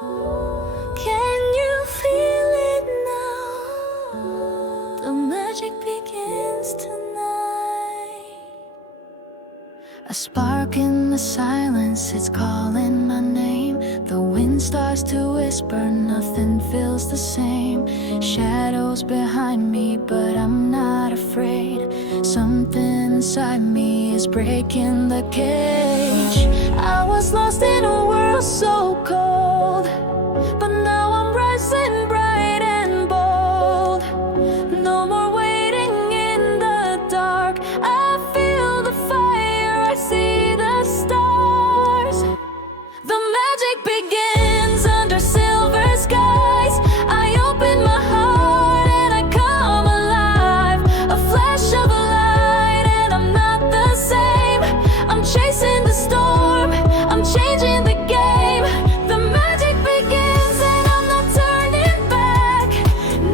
Can you feel it now? The magic begins tonight. A spark in the silence, it's calling my name. The wind starts to whisper, nothing feels the same. Shadows behind me, but I'm not afraid. Something inside me is breaking the cage. I was lost in a world so cold, but now I'm rising bright and bold. No more waiting in the dark. I feel the fire, I see the stars. The magic begins under silver skies. I open my heart and I come alive. A flash of a light and I'm not the same. I'm chasing the storm, I'm changing the game. The magic begins and I'm not turning back.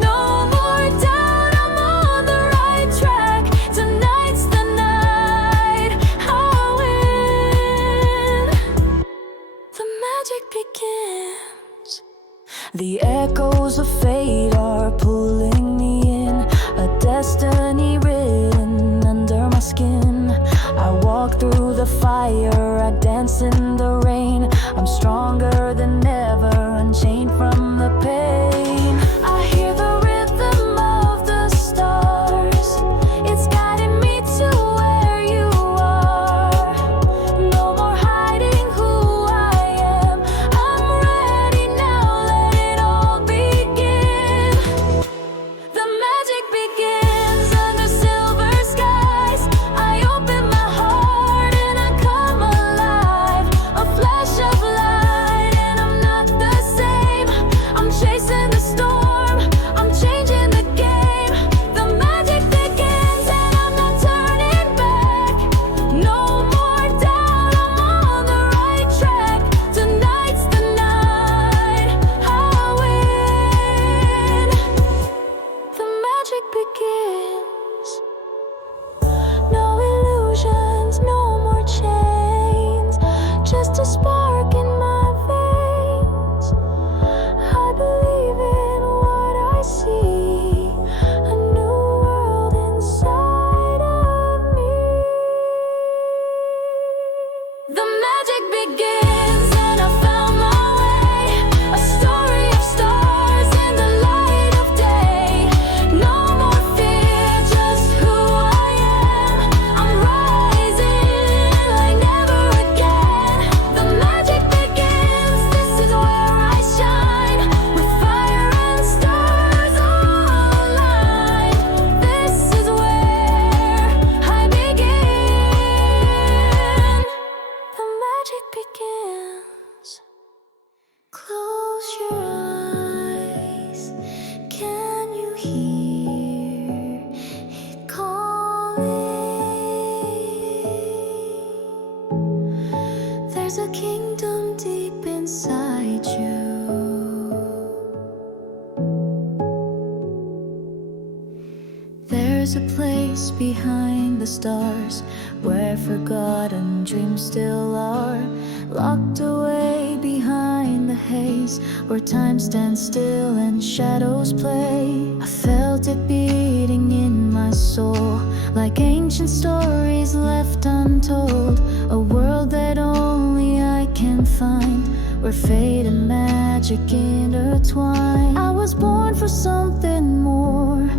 No more doubt, I'm on the right track. Tonight's the night I win. The magic begins. The echoes of fate are pulling me in. A destiny written under my skin. I walk through the fire, I dance in the rain. I'm stronger than ever, unchained from the pain. I hear the rhythm of the stars. It's guiding me to where you are. No more hiding who I am. I'm ready now, let it all begin. The magic begins under silver skies. I open my heart and I come alive. A flash of light and I'm not the same. I'm chasing the storm, I'm changing the game. The magic begins and I'm not turning back. No more doubt, I'm on the right track. Tonight's the night I win. The magic begins. No illusions, no more chains. Just a spark in my veins. I believe in what I see. A new world inside of me. The magic begins and I found my way. A story of stars in the light of day. No more fear, just who I am. I'm rising like never again. The magic begins, this is where I shine. With fire and stars all aligned. This is where I begin. The magic begins. Close your eyes. Can you hear it calling? There's a kingdom deep inside you. There's a place behind the stars where forgotten dreams still are. Locked away behind the haze, where time stands still and shadows play. I felt it beating in my soul, like ancient stories left untold. A world that only I can find, where fate and magic intertwine. I was born for something more,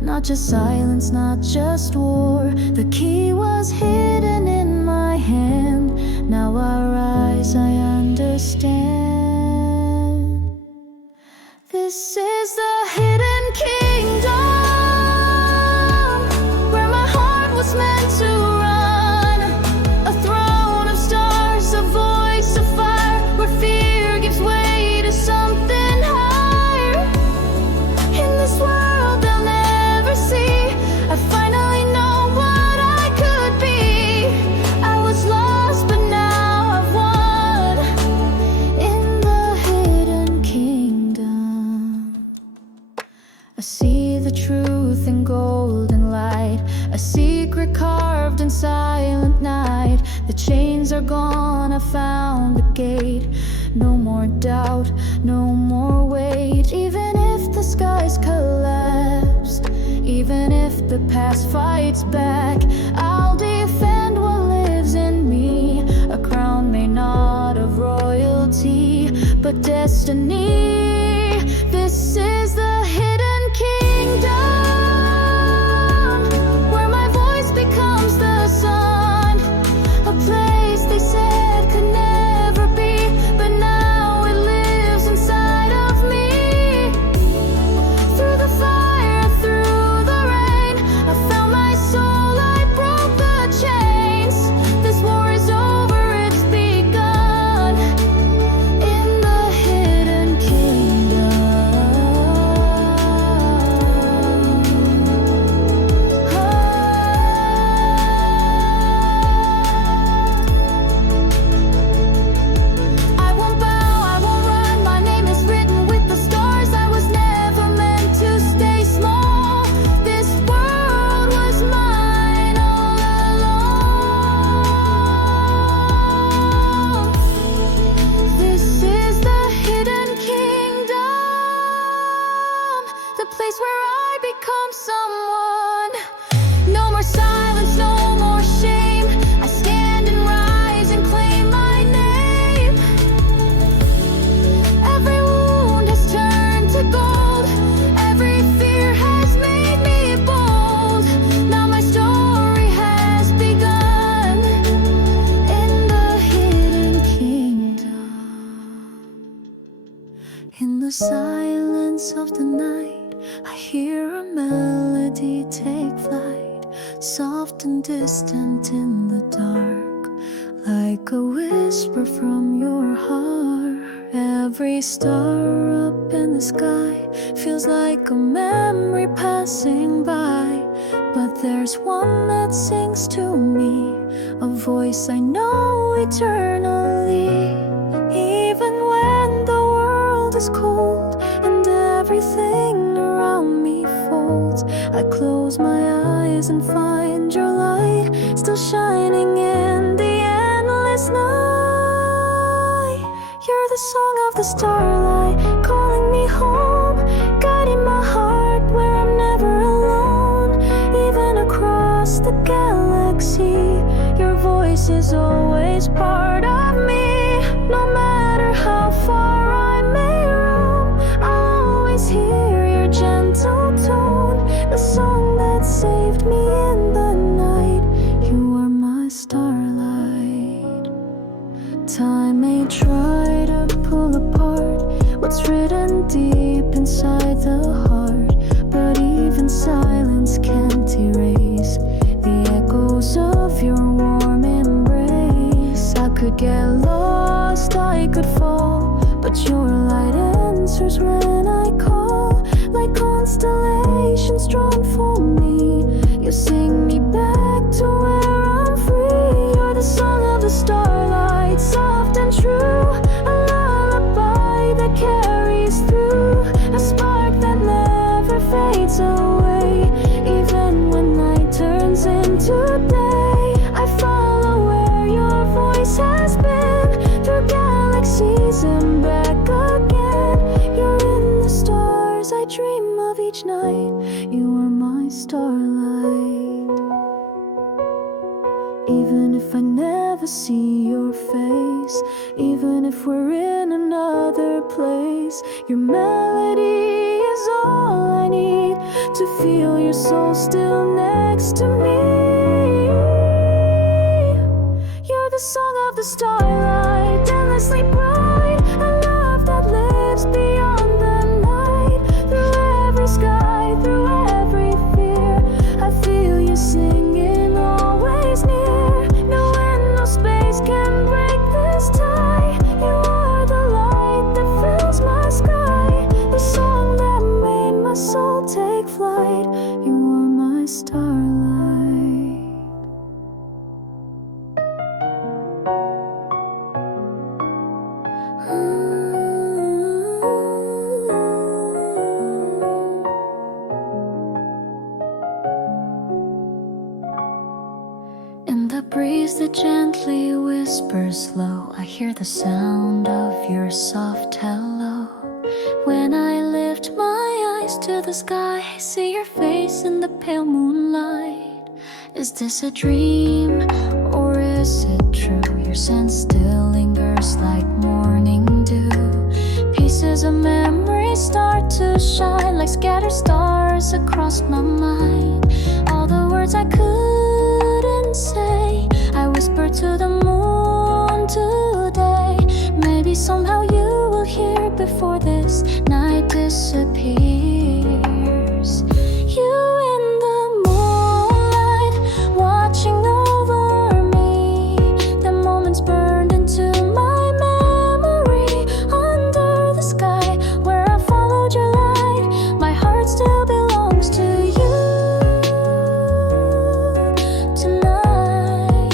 not just silence, not just war. The key was hidden in my hand. Now I rise, I understand. This is the hidden kingdom, where my heart was meant to run. A throne of stars, a voice of fire, where fear gives way to something higher. In this world they'll never see, I finally know what I could be. I was lost, but now I've won in the hidden kingdom. I see the truth in golden light, a secret carved in silent night. The chains are gone, I found the gate. no more doubt, no more weight. Even if the skies collapse, even if the past fights back, I'll defend what lives in me. A crown made not of royalty, but destiny. This is the hidden kingdom, where my voice becomes the sun. A place they said could never be, but now it lives inside of me. Through the fire, through the rain, I found my soul, I broke the chains. This war is over, it's begun in the hidden kingdom. I won't bow, I won't run, my name is written with the stars. I was never meant to stay small. This world was mine all along. This is the hidden kingdom, the place where I become someone. No more silence, no more shame. I stand and rise and claim my name. Every wound has turned to gold, every fear has made me bold. Now my story has begun in the hidden kingdom. In the silence of the night, I hear a melody take flight, soft and distant in the dark, like a whisper from your heart. Every star up in the sky feels like a memory passing by, but there's one that sings to me, a voice I know eternally. Even when the world is cold and everything around me folds, I close my eyes and find your light still shining in the endless night. You're the song of the starlight, calling me home, guiding my heart where I'm never alone. Even across the galaxy, your voice is always part of me. No matter how far I may roam, I'll always hear your gentle tone, the song that saved me in the night. You are my starlight. Time may try to pull apart what's written deep inside the heart, but even silence can't erase the echoes of your warm embrace. I could get lost, I could fall, but your light answers when I call, like constellations drawn for me. You sing me back to where I'm free. You're the song of the starlight, soft and true, a lullaby that carries through, a spark that never fades away. Even when night turns into day, I follow where your voice has been, through galaxies and back again. You're in the stars I dream of each night. You are my starlight. Even if I never see your face, even if we're in another place, your melody is all I need to feel your soul still next to me. You're the song of the starlight, endlessly bright, a love that lives beyond the night. Through every sky, through every fear, I feel you singing, always near. No end, no space can break this tie. You are the light that fills my sky, the song that made my soul take flight. You are my starlight. In the breeze that gently whispers low, I hear the sound of your soft hello. When I lift my eyes to the sky, I see your face in the pale moonlight. Is this a dream, or is it true? Your scent still lingers like morning dew. Pieces of memory start to shine like scattered stars across my mind. All the words I couldn't say, I whisper to the moon today. Maybe somehow you will hear before this night disappears. You in the moonlight, watching over me. The moments burned into my memory. Under the sky where I followed your light, my heart still belongs to you tonight.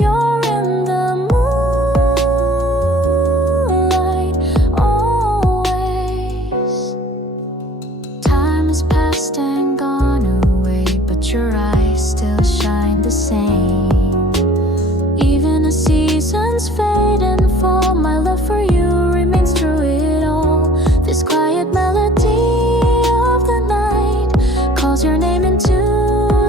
You're in the moonlight always. Time has passed and gone away, but your eyes still shine the same. Even as seasons fade and fall, my love for you remains through it all. This quiet melody of the night calls your name into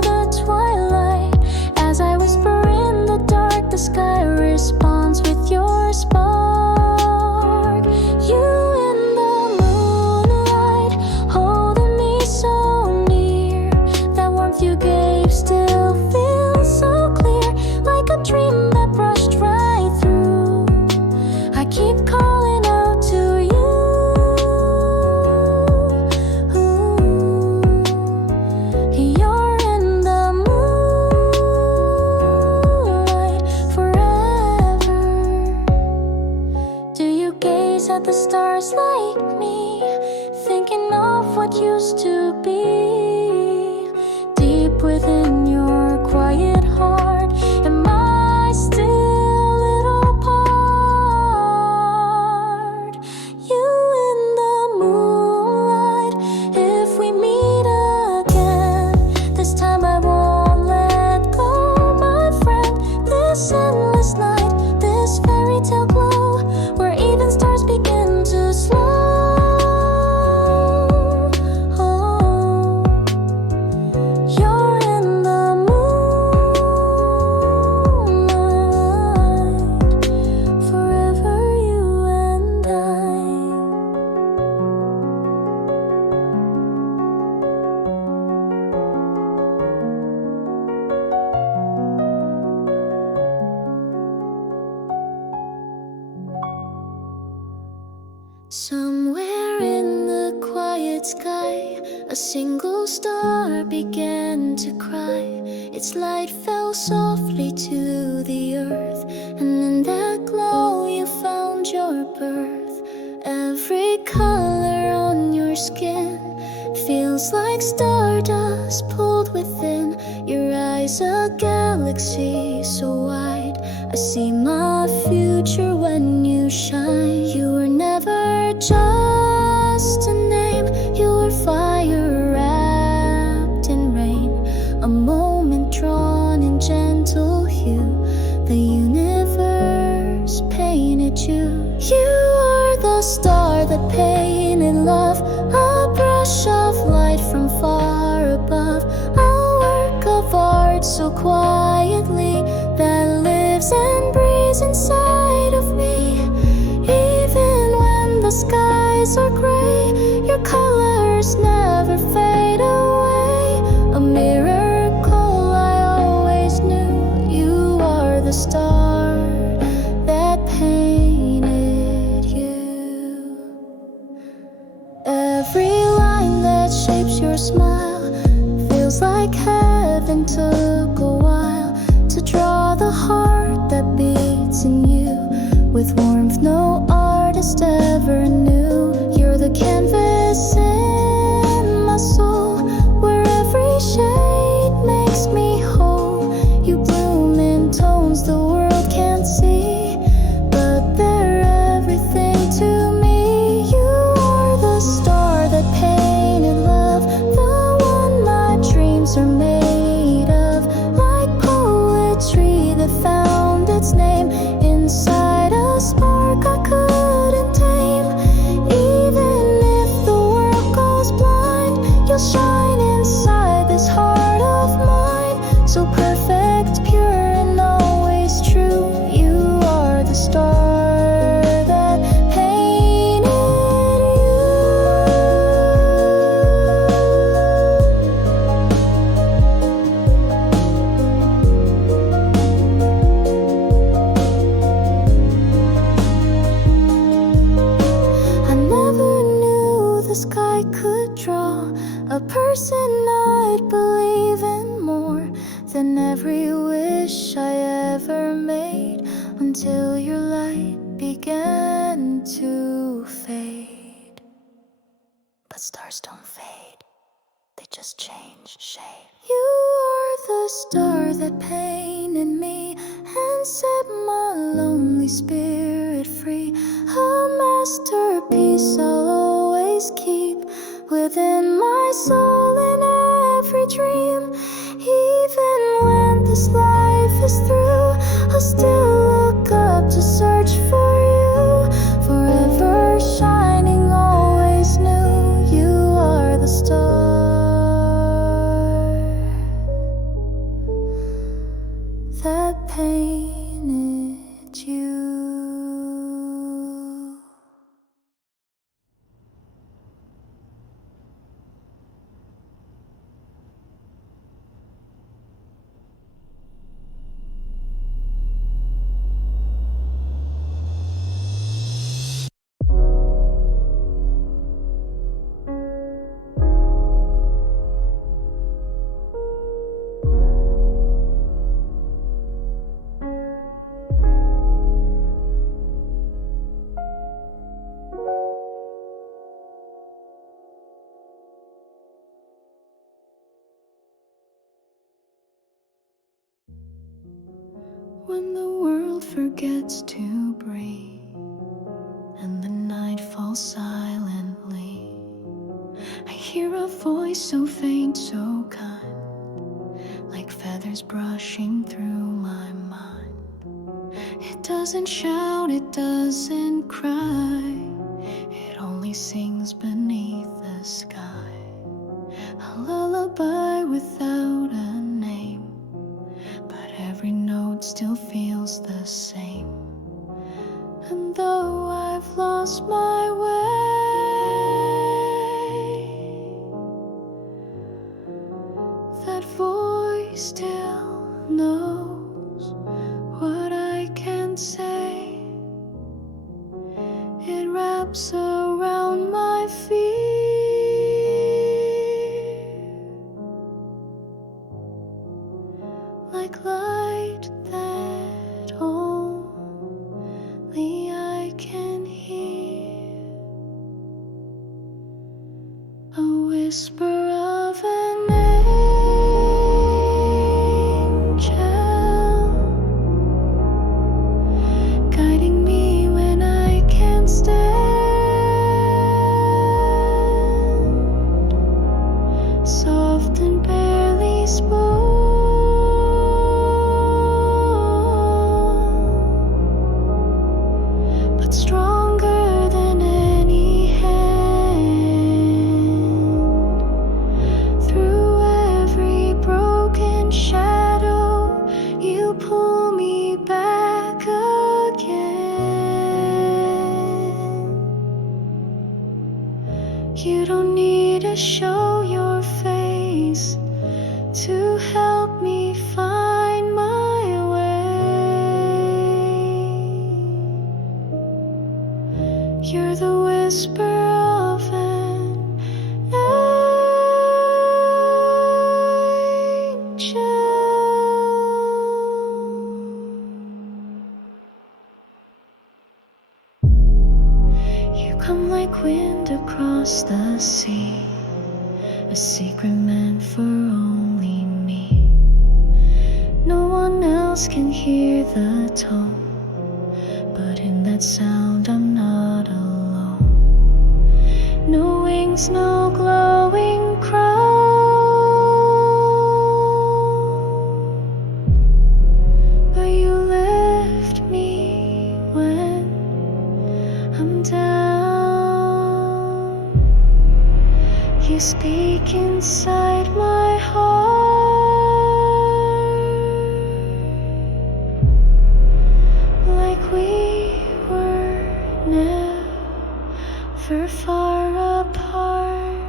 the twilight. As I whisper in the dark, the sky responds with your spark. You in the moonlight, holding me so near. That warmth you gave still feels so clear, like a dream that brushed right through. I keep calling out to you. You're in the moonlight forever. Do you gaze at the stars like me, thinking of what used to be? Deep within your quiet heart, am I still a little part? You in the moonlight, if we meet again, this time I won't let go, my friend. This endless night, this fairy tale glow, where even stars begin to slow. You're in the moonlight, forever you and I. Somewhere in the quiet sky, a single star began to cry. Its light fell softly to the earth, and in that glow you found your birth. Every color on your skin feels like stardust pulled within your eyes, a galaxy so wide. I see my future when you shine. You were never just a name, you were fire wrapped in rain, a moment drawn in gentle hue. The universe painted you. You are the star that painted love, a brush of light from far above, a work of art so quietly that lives and breathes inside of me. Even when the skies are gray, your colors never fade away. A miracle I always knew. You are the star that painted you. Every line that shapes your smile feels like heaven took a while to draw the heart that beats in you with warmth no artist ever knew. You're the canvas in meant to fade, but stars don't fade, they just change shape. You are the star that painted me and set my lonely spirit free. A masterpiece I'll always keep within my soul in every dream. Even when this life is through, I'll still look up to search for you. Forever shining, always new. You are the star that painted you. When the world forgets to breathe and the night falls silently, I hear a voice so faint, so kind, like feathers brushing through my mind. It doesn't shout, it doesn't cry, it only sings beneath the sky. A lullaby without a name, but every note still feels the same. And though I've lost my way, that voice still knows what I can say. It wraps around my feet like light that only I can hear. A whisper of an angel guiding me when I can't stand, soft and barely spoken, stronger than any hand. Through every broken shadow, you pull me back again. You don't need to show your face to help me find my way. You're the whisper of an angel. You come like wind across the sea, a secret meant for only me. No one else can hear the tone, but in that sound I'm not alone. No wings, no glowing crown, but you lift me when I'm down. You speak inside my heart, like we were never far apart.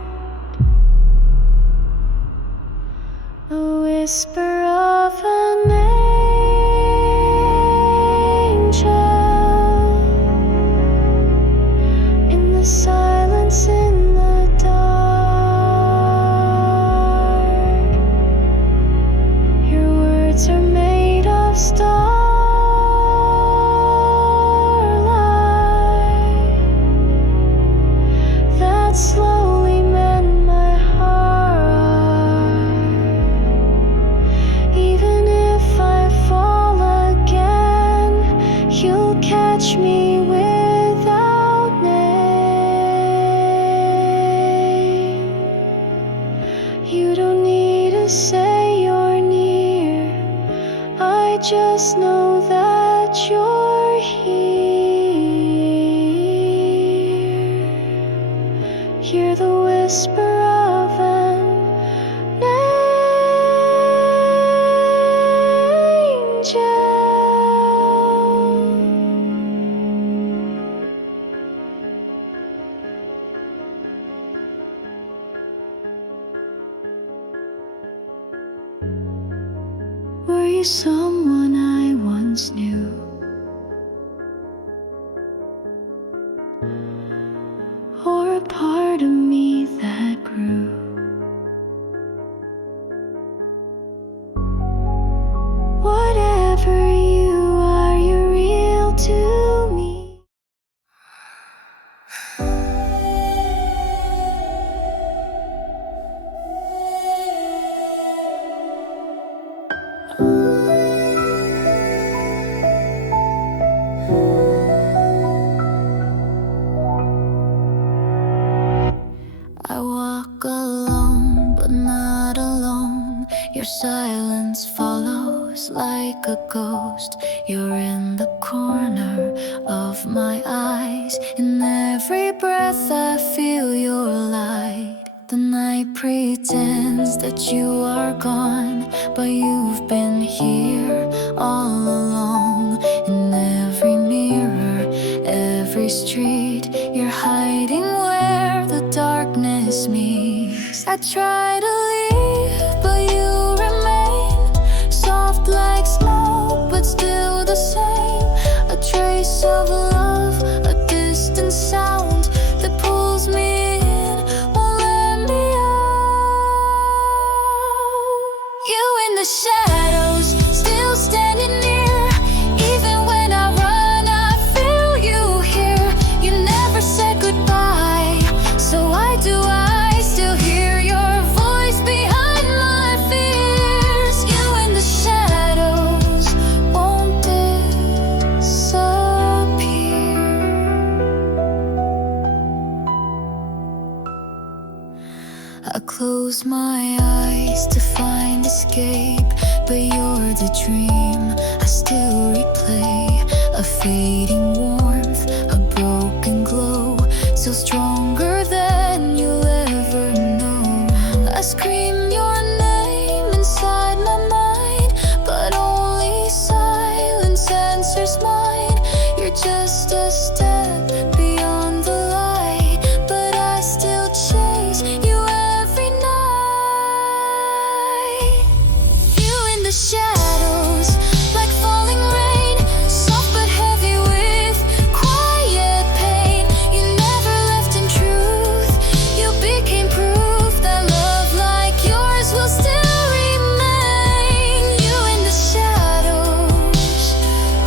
A whisper of an angel in the silence, in the dark. Your words are made of starlight. hear the whisper of an angel. Were you someone I once knew? Or a part of me that grew? Whatever you are, you're real to me. I walk alone, but not alone. Your silence follows like a ghost. You're in the corner of my eyes. In every breath I feel your light. The night pretends that you are gone, but you've been here all along. In every mirror, every street, you're hiding where the darkness meets. I try to leave, but you remain, soft like smoke, but still the same. A trace of love, a distant sound that pulls me in, won't let me out. You in the shadows, still standing near. Even when I run, I feel you here. You never said goodbye, so why do I still hear your voice behind my fears? You in the shadows won't disappear. I close my eyes to find escape, but you're the dream I still replay. A fading warmth, a broken glow, still stronger than you'll ever know. I scream your name inside my mind, but only silence answers mine. You're just a step beyond the light, but I still chase you every night. You in the shadows, like falling rain, soft but heavy with quiet pain. You never left in truth, you became proof that love like yours will still remain. You in the shadows,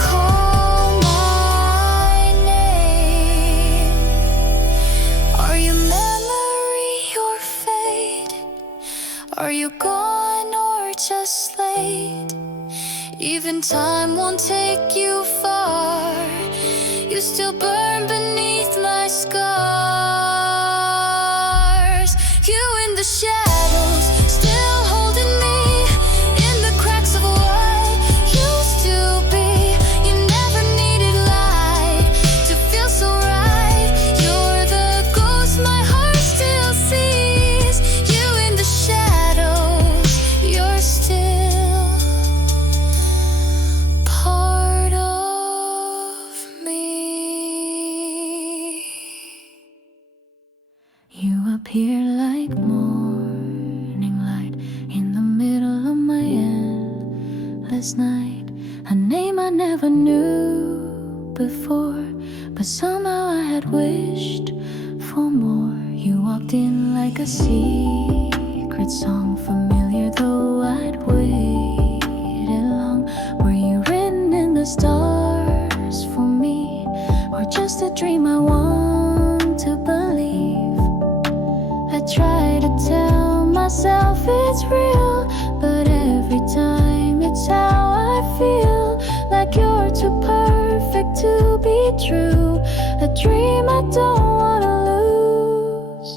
call my name. Are you memory or fate? Are you gone or just late? Even time won't take you far. You still burn beneath my scars. You in the shadows, still holding me in the cracks of what used to be. You never needed light to feel so right. You're the ghost my heart still sees. You in the shadows, you're still part of me. You appear like morning light in the middle of my endless night. A name I never knew before, but somehow I had wished for more. You walked in like a secret song, familiar though I'd waited long. Were you written in the stars for me, or just a dream I want to believe? I try to tell myself it's real, but every time it's how I feel. Like you're too perfect to be true, a dream I don't wanna lose.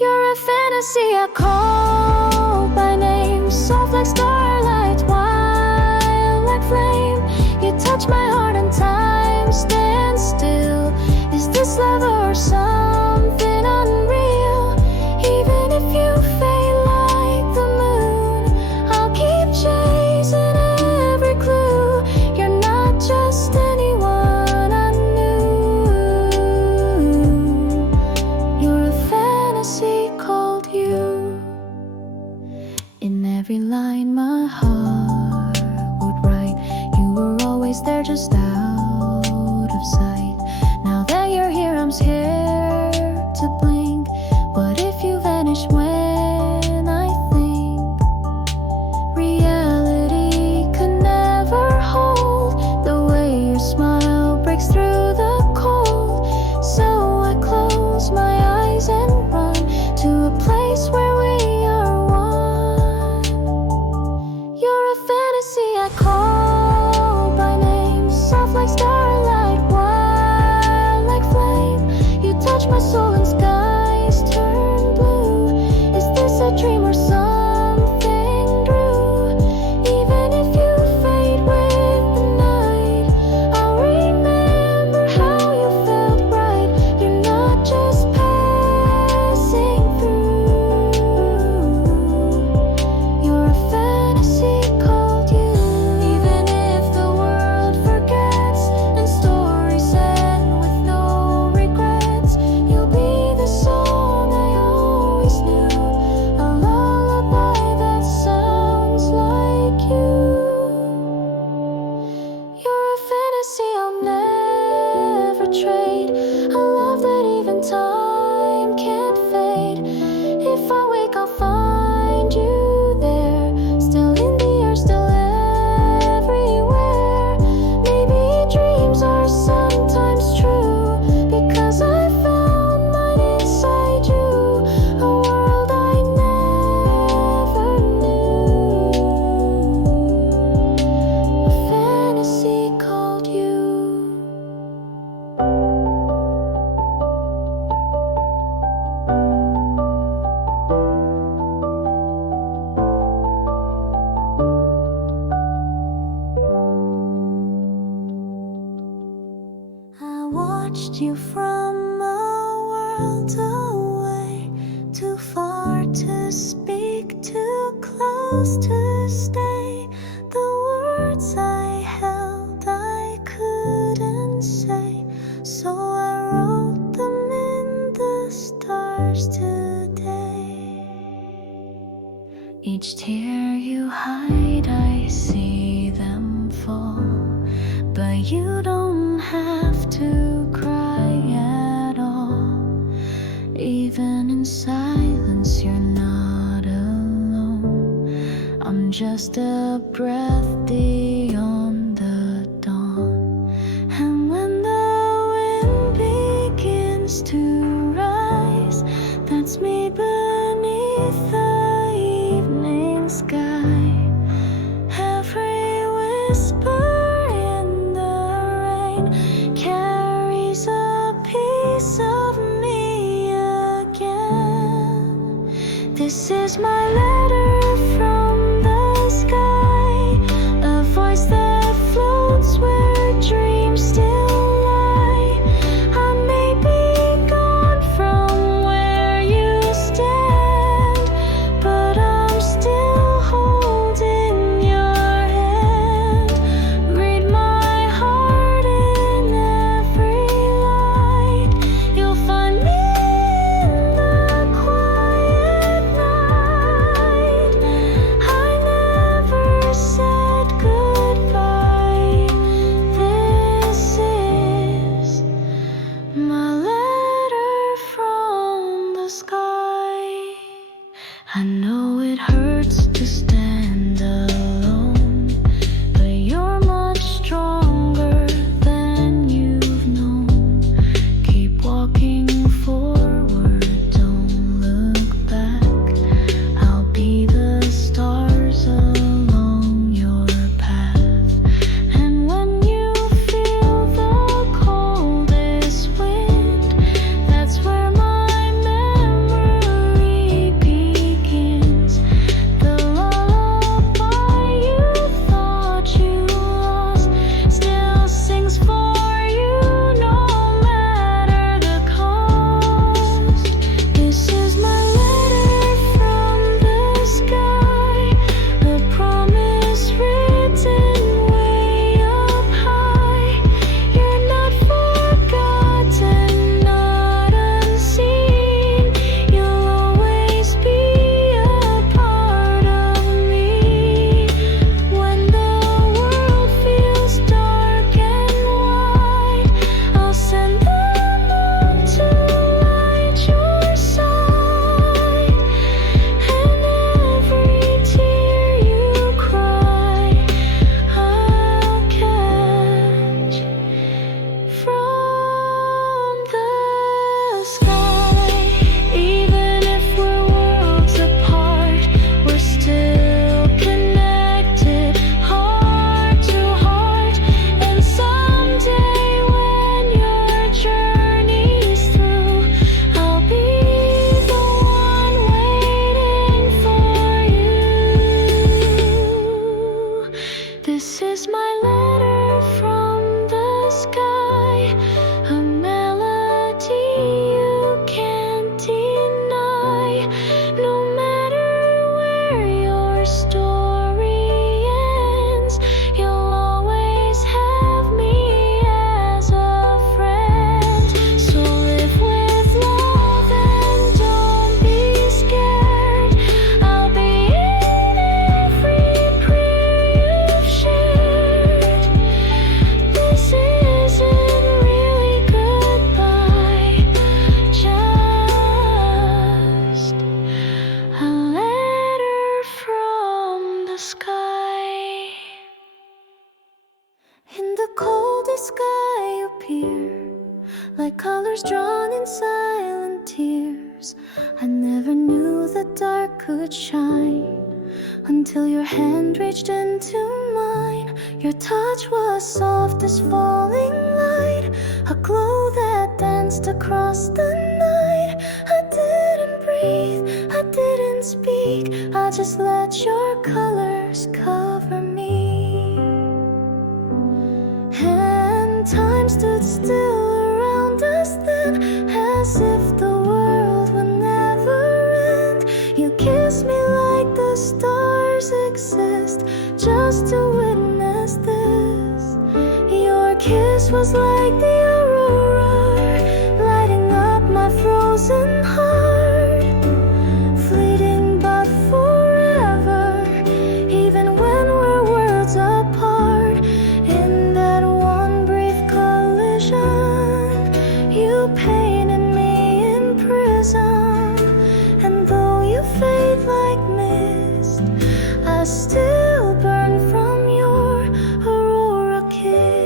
You're a fantasy I call by name, soft like starlight, wild like flame. You touch my heart and time stands still. Is this love or something unknown? world away, too far to speak, too close to stay. The words I held I couldn't say, so I wrote them in the stars today. Each tear you hide, I see them fall, but you don't have to cry at all. Even in silence, you're not alone. I'm just a breath beyond the dawn. And when the wind begins to rise, that's me beneath the evening sky. Every whisper in the rain carries a piece of me again. This is my letter from the sky, a voice that floats where dreams still lie. I may be gone from where you stand, but I'm still holding your hand. Read my heart in every light. You'll find me in the quiet night. I never said goodbye. This is my letter from the sky. I know it hurts to stand alone, but you're much stronger than you've known. Keep walking forward, don't look back. I'll be the stars along your path. And when you feel the coldest wind, that's where my memory begins. The lullaby you thought you lost still sings for you, no matter the cost. This is my letter from the sky, a promise written way up high. You're not forgotten, not unseen. You'll always be a part of me. When the world feels dark and wide, I'll send the moon to light your side. And every tear you cry, I'll catch from the sky. Even if we're worlds apart, we're still connected, heart to heart. And someday when your journey's through, I'll be the one waiting for you. This is my letter from the sky, a melody you can't deny. No matter where your story ends, you'll always have me as a friend. So live with love and don't be scared. I'll be in every prayer you've shared. This isn't really goodbye, just a letter from the sky. In the coldest sky you appear, like colors drawn in silent tears. I never knew the dark could shine until your hand reached into mine. Your touch was soft as falling light, a glow that danced across the night. I didn't breathe, I didn't speak, I just let your colors cover me. And time stood still around us then, as if the was like the aurora, lighting up my frozen heart. Fleeting but forever, even when we're worlds apart. In that one brief collision, you painted me in prison. And though you fade like mist, I still burn from your Aurora kiss.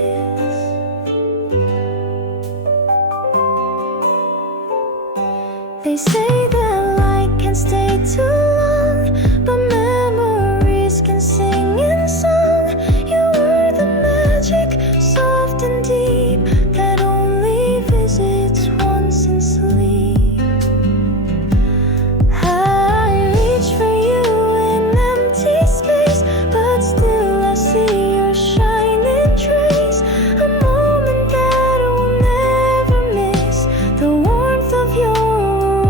They say that light can stay too long, but memories can sing in song. You were the magic, soft and deep, that only visits once in sleep. I reach for you in empty space, but still I see your shining trace. A moment that will never miss, the warmth of your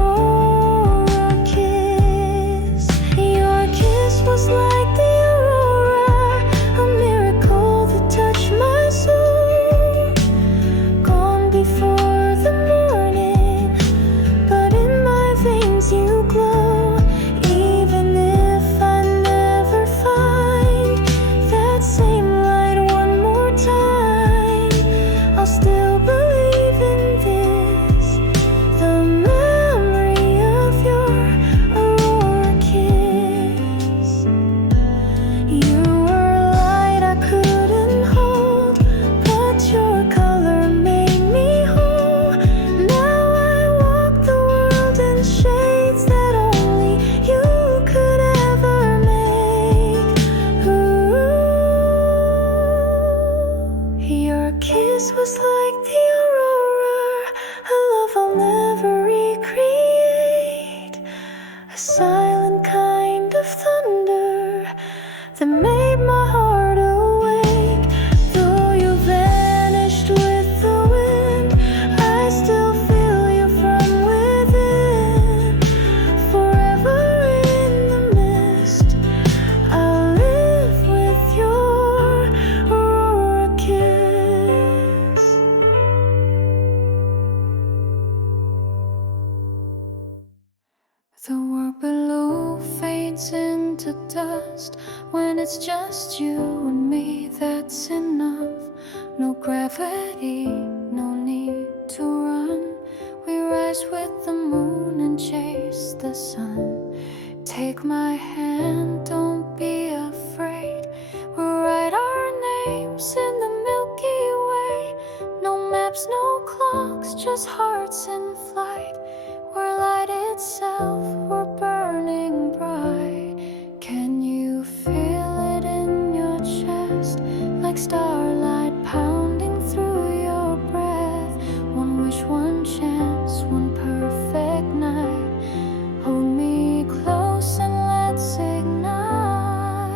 Aurora kiss. Your kiss was like the aurora, a miracle that touched my soul. Gone before the morning, but in my veins you glow. Even if I never find that same light one more time, I'll still believe in this, the memory of your Aurora kiss. You were a light I couldn't hold, but your color made me whole. Now I walk the world in shades that only you could ever make. Ooh, your kiss was like the aurora, a love I'll never recreate. A silent kind of thunder that made my heart awake. Though you vanished with the wind, I still feel you from within. Forever in the mist, I'll live with your Aurora kiss. The world below fades into dust. When it's just you and me, that's enough. No gravity, no need to run. We rise with the moon and chase the sun. Take my hand, don't be afraid. We'll write our names in the Milky Way. No maps, no clocks, just hearts in flight. We're light itself, we're burning bright. Can you feel it in your chest? Like starlight pounding through your breath. One wish, one chance, one perfect night. Hold me close and let's ignite.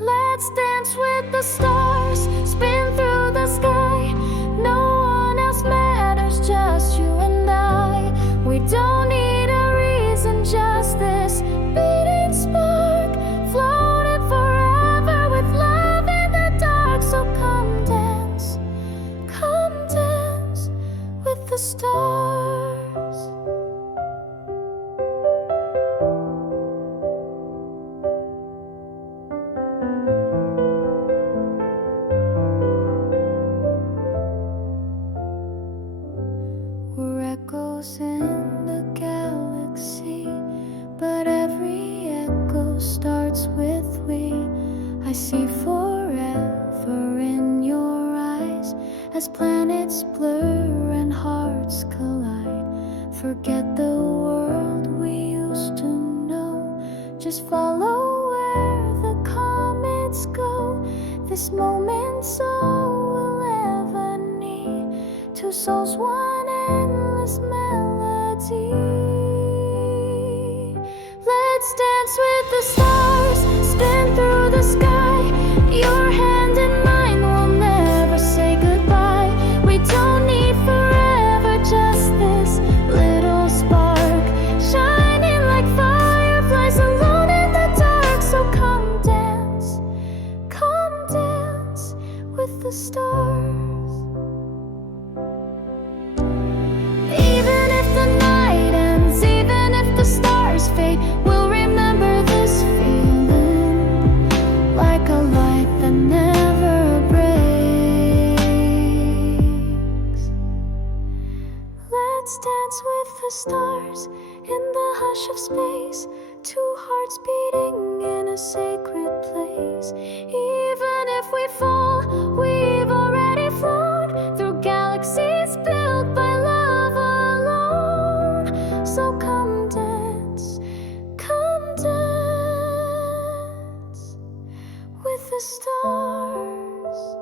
Let's dance with the stars, spin through the sky. No one else matters, just you and I. We don't need a reason, just this beating spark, floating forever with love in the dark. So come dance with the stars. We're echoes in the galaxy, but every echo starts with we. I see forever in your eyes, as planets blur and hearts collide. Forget the world we used to know, just follow where the comets go. This moment's all we'll ever need, two souls, one endless melody. Let's dance with the stars, spin through the sky. Your hand in mine, will never say goodbye. We don't need forever, just this little spark, shining like fireflies alone in the dark. So come dance with the stars. Let's dance with the stars in the hush of space. Two hearts beating in a sacred place. Even if we fall, we've already flown through galaxies built by love alone. So come dance with the stars.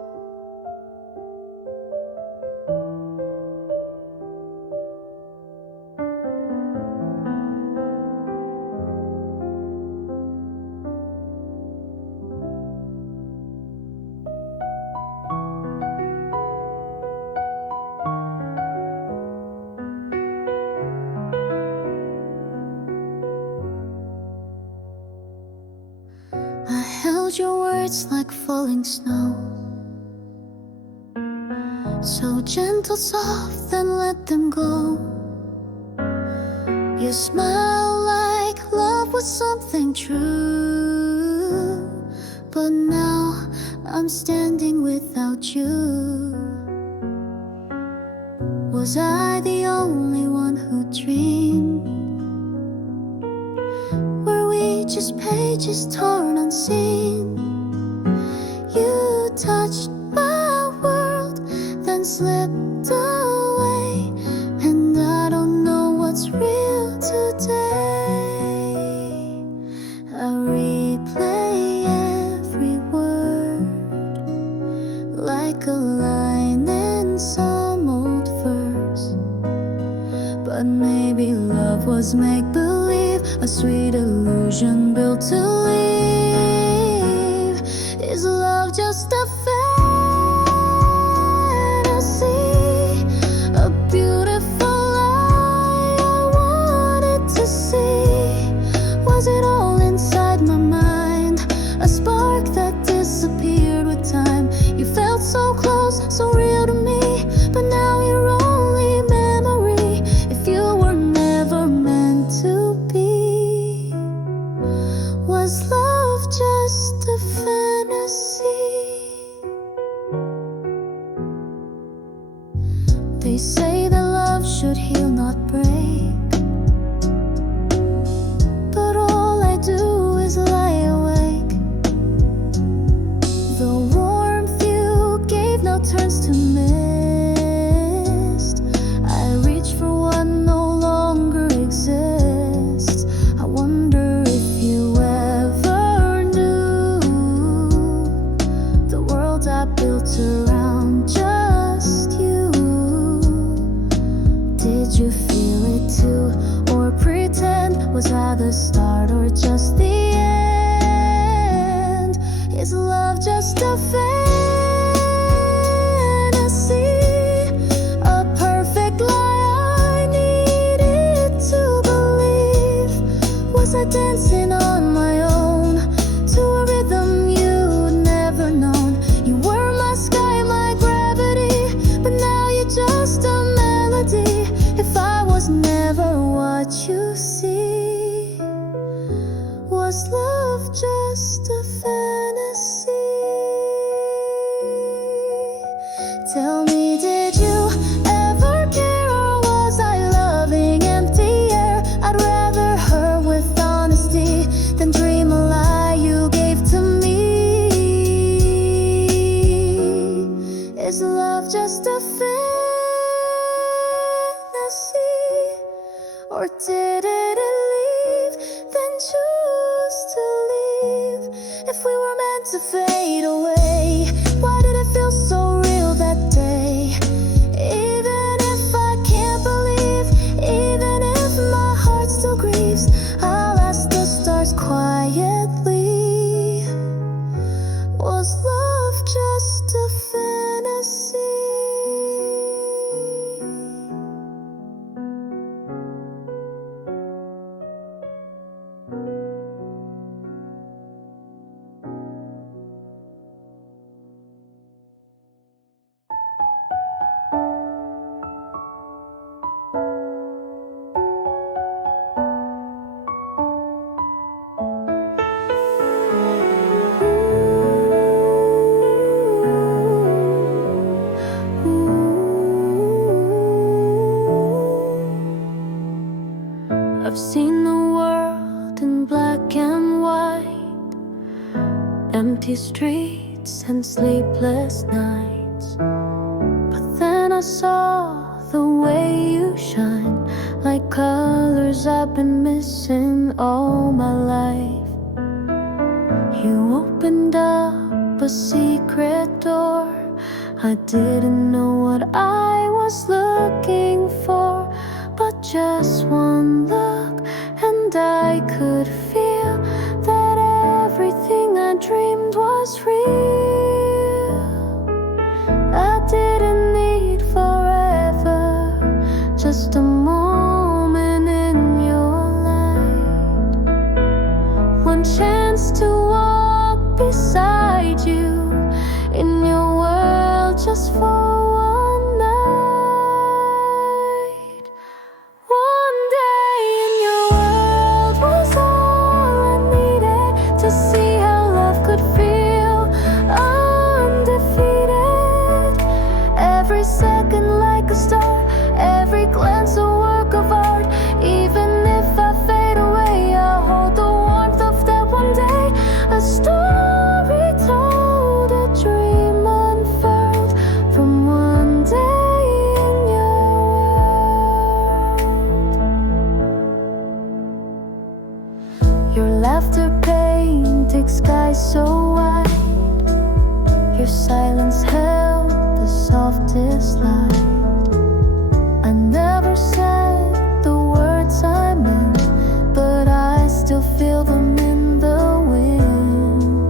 Your words like falling snow, so gentle, soft, then let them go. You smile like love was something true, but now I'm standing without you. Was I the only one who dreamed? Were we just pages torn unseen? You touched my world, then slipped away, and I don't know what's real today. I replay every word like a line in some old verse. But maybe love was make-believe, a sweet illusion built to leave. Is love just a fantasy, a beautiful lie I wanted to see? Was it all inside my mind, a spark that disappeared with time? You felt so close, so real to me, but now you're only memory. If you were never meant to be, was love just a fantasy? They say that love should heal, not break, but all I do is lie awake. The warmth you gave now turns to mist. I reach for what no longer exists. I wonder if you ever knew the world I built around just you. Did you feel it too, or pretend? Was I the start or just the end? Is love just a fantasy, a perfect lie I needed to believe? Was I dancing on my own to a rhythm you'd never known? You were my sky, my gravity, but now you're just a melody. If I was never what you see, was love just a fantasy? Tell me, did you ever care, or was I loving empty air? I'd rather hurt with honesty than dream a lie you gave to me. Is love just a fantasy, or did it leave, then choose to leave? If we were meant to fade away, why did it feel so real that day? Even if I can't believe, even if my heart still grieves, I'll ask the stars quietly, was love just a fantasy? I've seen the world in black and white, empty streets and sleepless nights. But then I saw the way you shine, like colors I've been missing all my life. You opened up a secret door. I didn't know what I was looking for, but just one look and I could feel that everything I dreamed was real. I didn't need forever, just a moment in your light. One chance to walk beside you in your world just for one night. One day in your world was all I needed to see how love could feel undefeated. Every second like a star, every glance a work of art. Even if I fade away, I'll hold the warmth of that one day. A story told, a dream unfurled from one day in your world. Your laughter painted skies so wide, your silence held the softest light. I never said the words I meant, but I still feel them in the wind.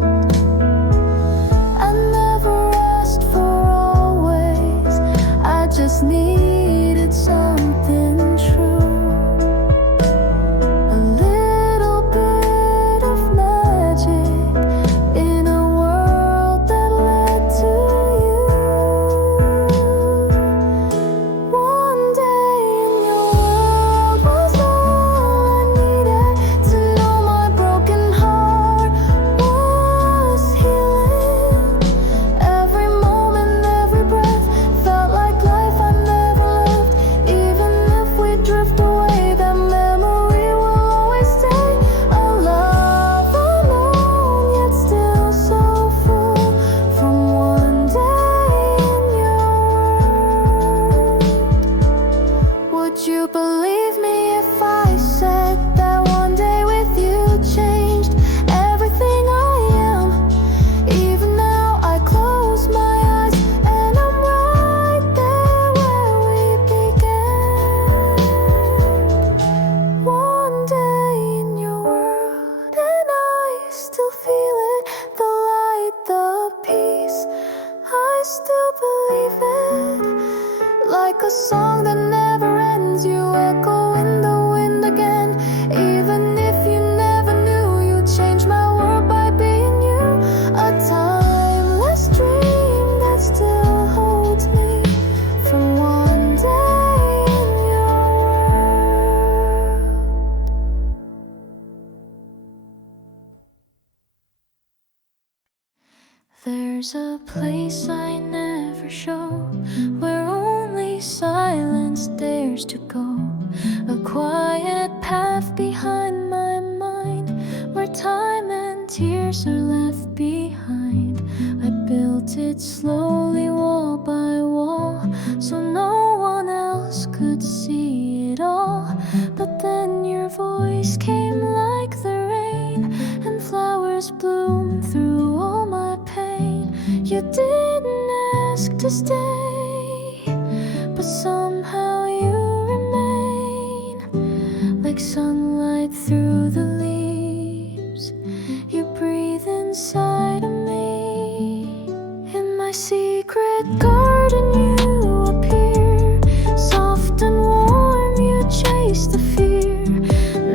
I never asked for always, I just needed something true. A little bit of magic in a world that led to you. One day in your world was all I needed to know my broken heart was healing. Every moment, every breath felt like life I never lived. Even if we drift away, that memory will always stay. A love unknown yet still so full from one day in your world. Would you believe me if I said that one day with you changed everything I am? Even now I close my eyes and I'm right there where we began. One day in your world and I still feel it, the light, the peace. I still believe it, like a song that never ends. You echo in the wind again. Even if you never knew, you changed my world by being you. A timeless dream that still holds me from one day in your world. There's a place I never show, where only silence dares to go. A quiet path behind my mind, where time and tears are left behind. I built it slowly, wall by wall, so no one else could see it all. But then your voice came like the rain, and flowers bloomed through all my pain. You didn't ask to stay, but somehow you remain, like sunlight through the leaves. You breathe inside of me. In my secret garden you appear, soft and warm, you chase the fear.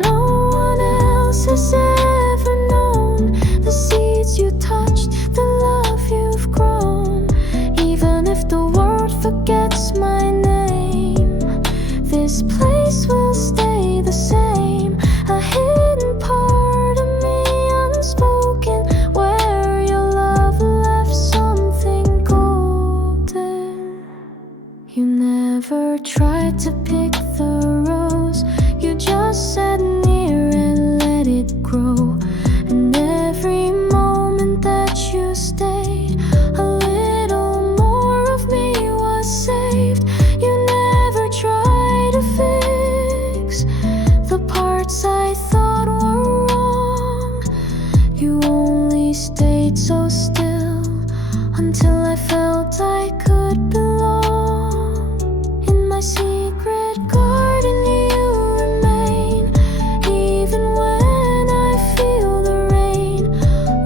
No one else has ever known the seeds you touched, the love you've grown. Even if the world forgets my name, this place will stay the same. A hidden part of me, unspoken, where your love left something golden. You never tried to pick the rose, you just sat near and let it grow. And every moment that you stayed, a little more of me was saved. You never tried to fix the parts I thought were wrong. You only stayed so still until I felt I could belong. In my secret garden you remain, even when I feel the rain.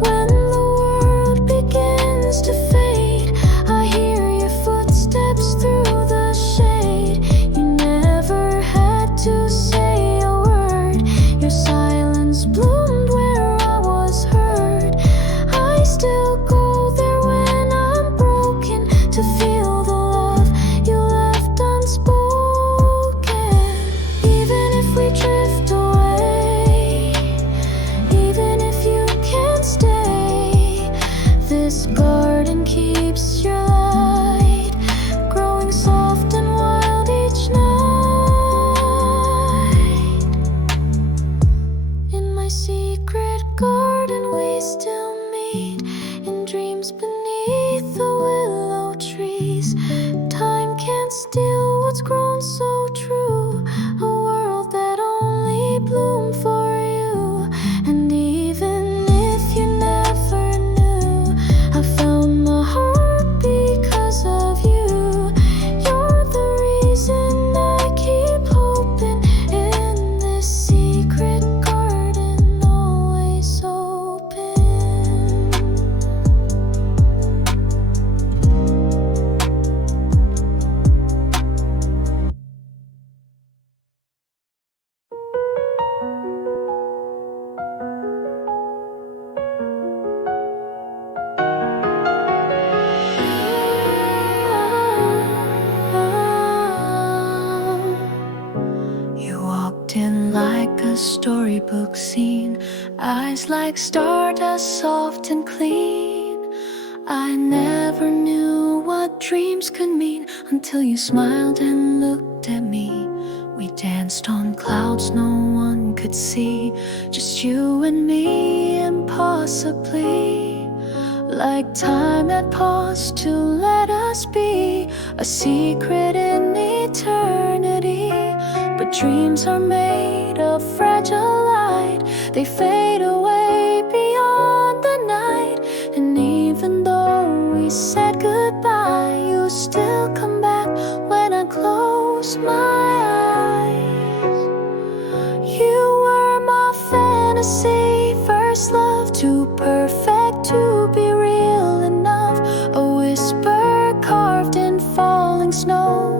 When the world begins to fade, I hear your footsteps through the shade. You never had to say a word, your silence bloomed where I was hurt. I still go there when I'm broken, to feel the love you left unspoken. Even if we drift away, even if you can't stay, this garden keeps your light growing soft and wild each night. In my secret garden we still meet, in dreams beneath the willow trees. Time can't steal what's grown so true, a world that only bloomed for you. And even if you never knew, I found my heart because of you. You're the reason I keep hoping, in this secret garden always open. You walked in like a storybook scene, eyes like stardust, soft and clean. I never knew what dreams could mean until you smiled and looked at me. We danced on clouds no one could see, just you and me, impossibly. Like time had paused to let us be, a secret in eternity. But dreams are made of fragile light, they fade away beyond the night. And even though we said goodbye, you still come back when I close my eyes. You were my fantasy, first love, too perfect to be real enough. A whisper carved in falling snow,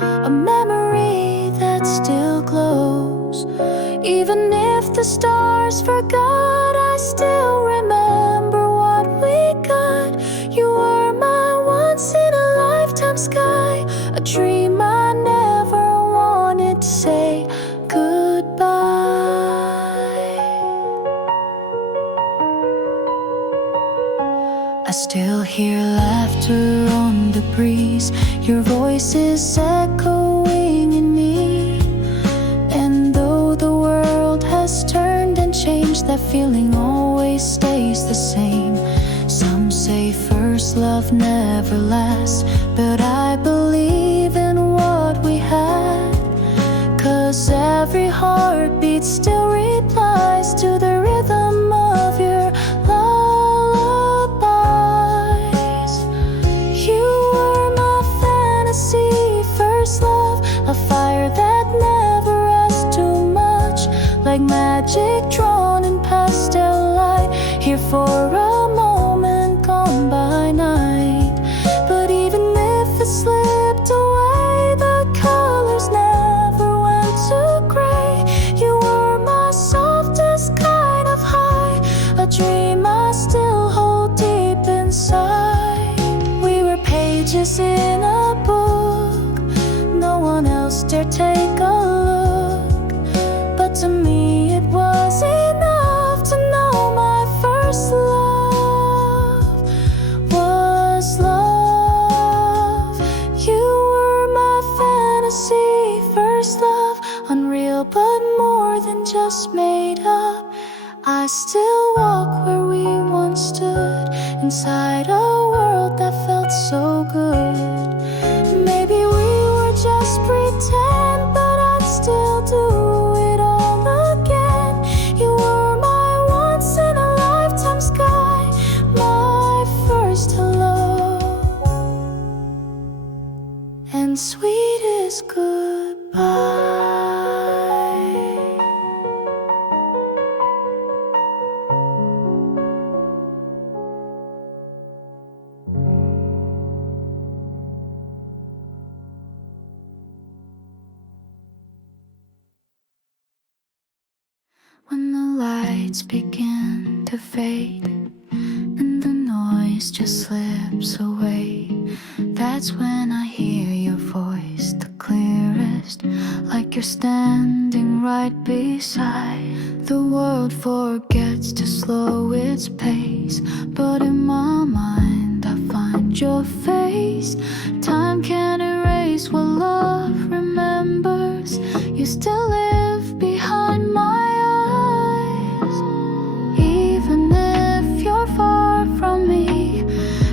a memory that still glows. Even if the stars forgot, I still remember what we got. You were my once in a lifetime sky, a dream I never wanted to say goodbye. I still hear laughter on the breeze, your voice is echoing in me. And though the world has turned and changed, that feeling always stays the same. Some say first love never lasts, but I believe in what we had. 'Cause every heartbeat still replies to the rhythm of your lullabies. You were my fantasy, first love, a fire that never asked too much. Like magic drawn in pastel light, here for a moment, gone by night. But even if it slipped away, the colors never went to gray. You were my softest kind of high, a dream I still hold deep inside. We were pages in a book, no one else dared take a look. But to me it was enough to know my first love was love. You were my fantasy, first love, unreal but just made up. I still walk where we once stood, inside a world that felt so good. Maybe we were just pretend, but I'd still do it all again. You were my once in a lifetime sky, my first hello, and sweetest goodbye. When the lights begin to fade and the noise just slips away, that's when I hear your voice the clearest, like you're standing right beside. The world forgets to slow its pace, but in my mind I find your face. Time can't erase what love remembers. You still live behind my from me.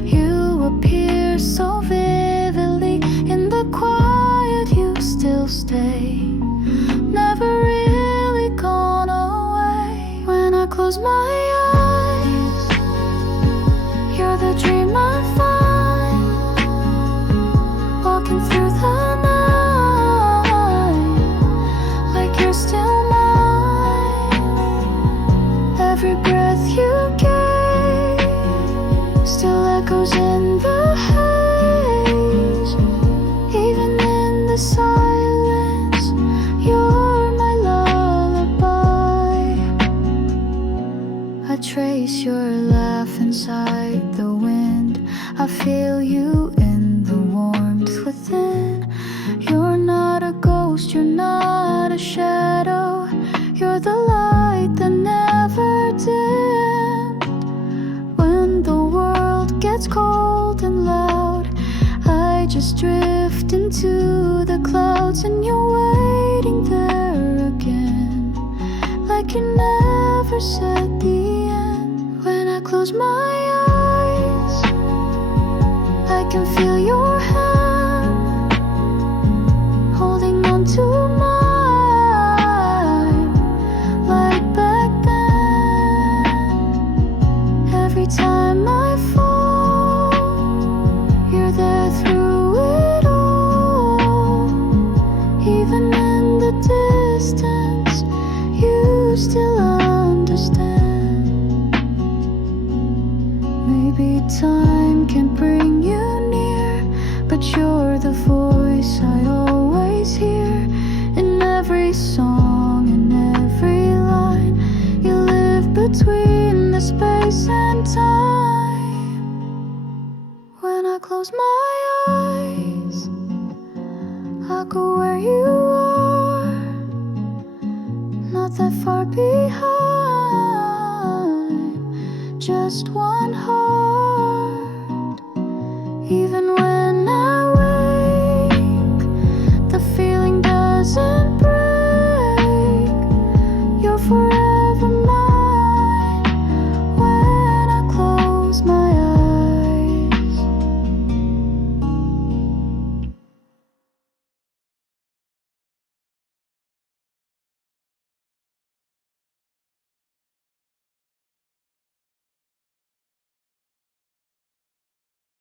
You appear so vividly in the quiet. You still stay, never really gone away. When I close my eyes, you're the dream I find, walking through the night, like you're still mine. Every breath you give still echoes in the haze. Even in the silence, you're my lullaby. I trace your laugh inside the wind. I feel you in the warmth within. You're not a ghost, you're not a shadow. You're the light that never dimmed. When the world gets cold and loud, I just drift into the clouds, and you're waiting there again, like you never said the end. When I close my eyes, I can feel your hand holding on to mine, like back then. Every time I fall, you're there through it all. Even in the distance, you still understand. Maybe time can bring you near, but you're the voice I always hear. In every song, in every line, you live between the space and time. When I close my eyes, I go where you are, not that far behind, just one heart. Even when